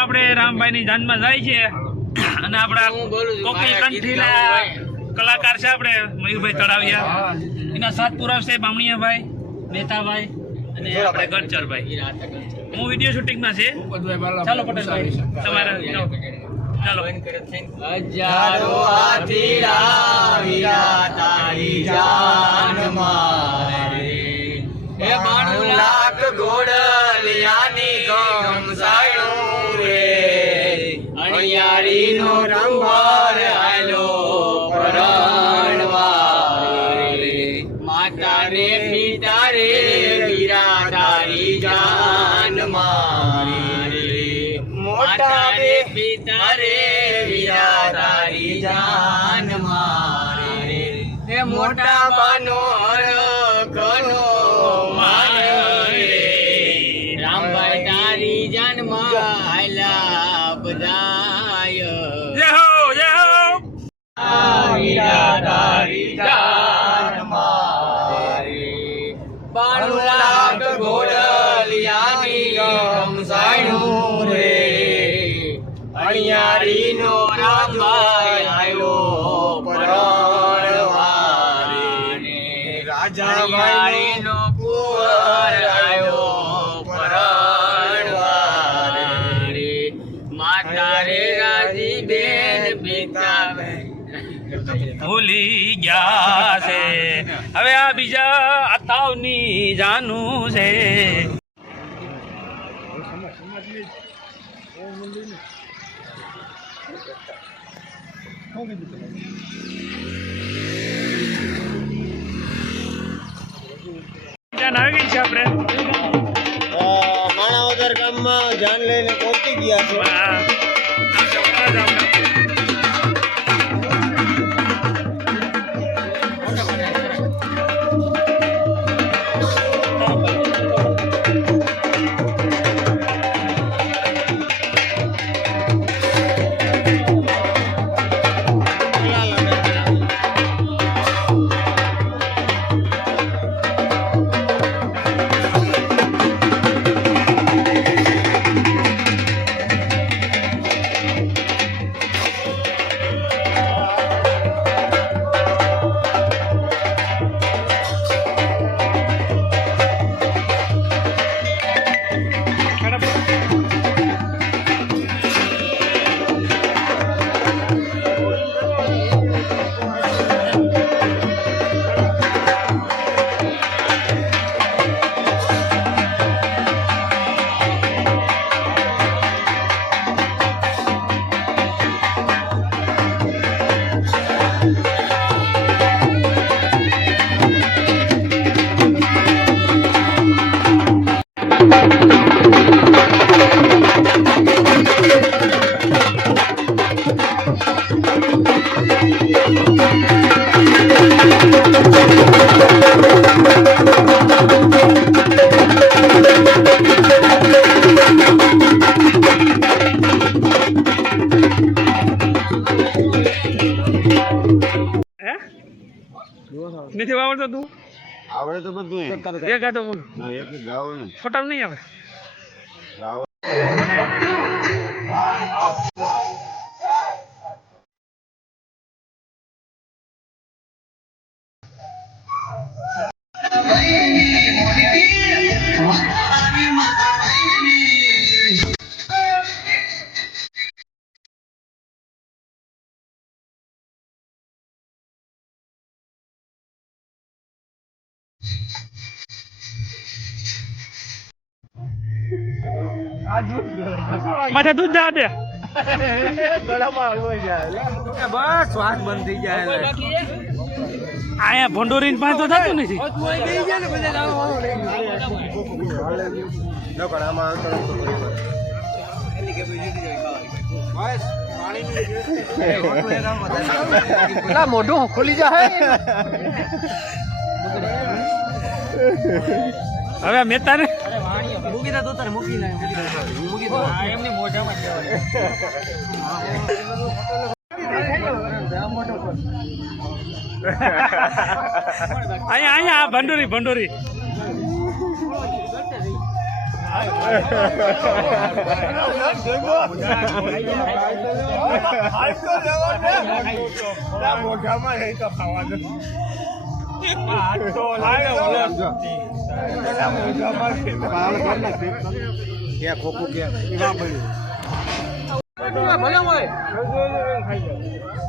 આપણે રામભાઈની જાનમાં જાય છે અને આપણા કોકિલ કંઠીના કલાકાર છે આપણે મયુરભાઈ તળાવિયા, એના સાથ પુરાવશે બામણીયાભાઈ, મહેતાભાઈ અને આપણે ગડચરભાઈ. હું વિડીયો શૂટિંગમાં છે. ચાલો પટેલભાઈ તમારે ચાલો. હજારો હાથી આવ્યા તારી જાન મારે, એ 92 લાખ ઘોડલિયાની ગમસાયું રે, અણિયાળીનો રંભર આલો પરણવા રે, માતા રે પિતા રે વીરા તારી જાન મારે, મોટા રે પિતા રે વીરા તારી જાન મારે, એ મોટા બાનો હરખનો રામભાઈ તારી જાનમાં આયલા બધાય, જય હો જય હો. વીરા તારી જાન મારે, 92 લાખ ઘોડલિયાની ગમસાયું રે, અણિયાળીનો રામભાઈ આવ્યો પરણવા રે, રાજાભાઈનો કુંવર આવ્યો પરણવા રે, માતા રે રાજીબેન પિતા ભૂલી ગયા છે, હવે આ બીજા આતાવની જાનું છે. જાન આવી ગઈ છે આપણે માણાવદર ગામમાં જાન લઈને પહોંચી ગયા છે. નથી આવડતો તું? આવડે તો બધું એક ગાતો બોલ. એક ગાવાનું ફોટા નહીં આવે. માથે દૂધ જા દે. બસ શ્વાસ બંધ થઈ જાય. અહીંયા ભંડોરી પાસે તો થતું નથી. મોઢું ખોલી જાય. હવે મહેતા ને મૂકી દે તો તારે મૂકી દે એમની મોઢામાં અહીંયા અહીંયા ભંડોરી ભંડોરી ભલે હોય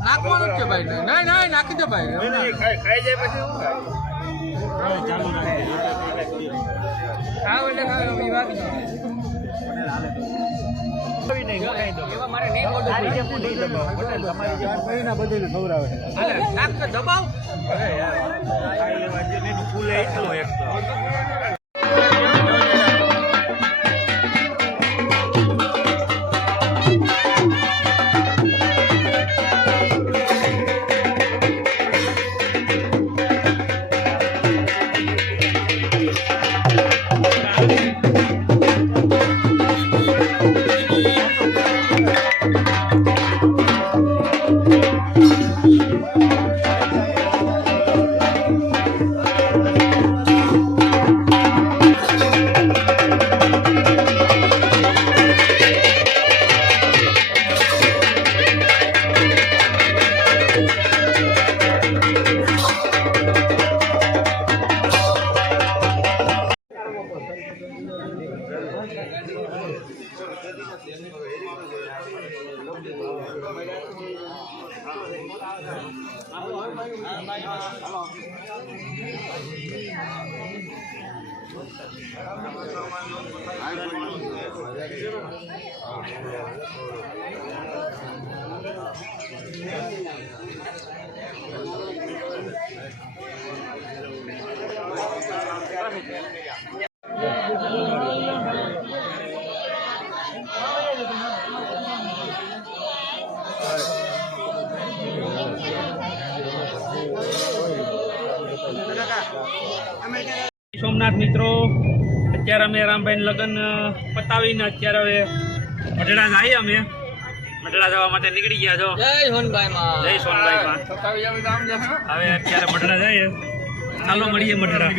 નાખવાનું જ છે ભાઈ નહીં નહીં નાખી દે ભાઈ દબાવ સોમનાથ મિત્રો, અત્યારે અમે રામભાઈ લગ્ન પતાવીને અત્યારે હવે મઢડા જઈએ. અમે મઢડા જવા માટે નીકળી ગયા છો. જય સોનભાઈ માં. જય સોનભાઈ માં. હવે અત્યારે મઢડા જઈએ. ચાલો મળીએ મઢડા.